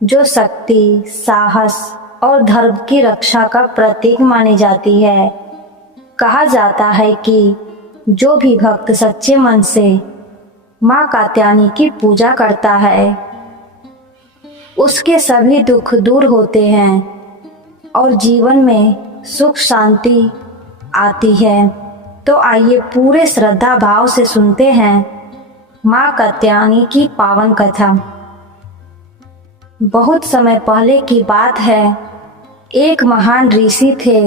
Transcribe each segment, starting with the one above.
जो शक्ति, साहस और धर्म की रक्षा का प्रतीक मानी जाती है। कहा जाता है कि जो भी भक्त सच्चे मन से माँ कात्यायनी की पूजा करता है उसके सभी दुख दूर होते हैं और जीवन में सुख शांति आती है। तो आइए पूरे श्रद्धा भाव से सुनते हैं माँ कात्यायनी की पावन कथा। बहुत समय पहले की बात है। एक महान ऋषि थे,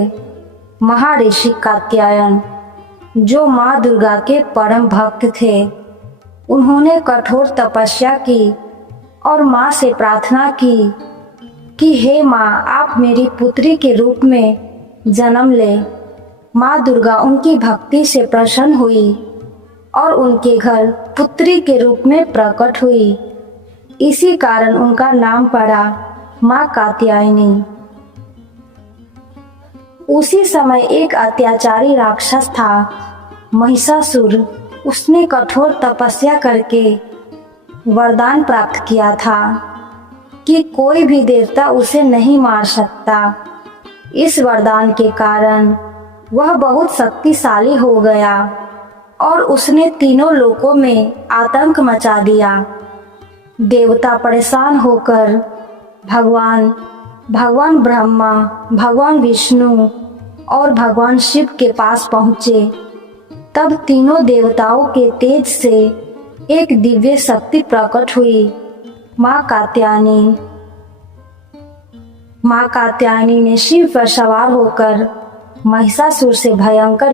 महर्षि कात्यायन, जो माँ दुर्गा के परम भक्त थे। उन्होंने कठोर तपस्या की और माँ से प्रार्थना की कि हे माँ, आप मेरी पुत्री के रूप में जन्म ले। माँ दुर्गा उनकी भक्ति से प्रसन्न हुई और उनके घर पुत्री के रूप में प्रकट हुई। इसी कारण उनका नाम पड़ा माँ कात्यायनी। उसी समय एक अत्याचारी राक्षस था, महिषासुर। उसने कठोर तपस्या करके वरदान प्राप्त किया था कि कोई भी देवता उसे नहीं मार सकता। इस वरदान के कारण वह बहुत शक्तिशाली हो गया और उसने तीनों लोकों में आतंक मचा दिया। देवता परेशान होकर भगवान ब्रह्मा, भगवान विष्णु और भगवान शिव के पास पहुँचे। तब तीनों देवताओं के तेज से एक दिव्य शक्ति प्रकट हुई, माँ कात्यायनी। माँ कात्यायनी ने शिव पर सवार होकर महिषासुर से भयंकर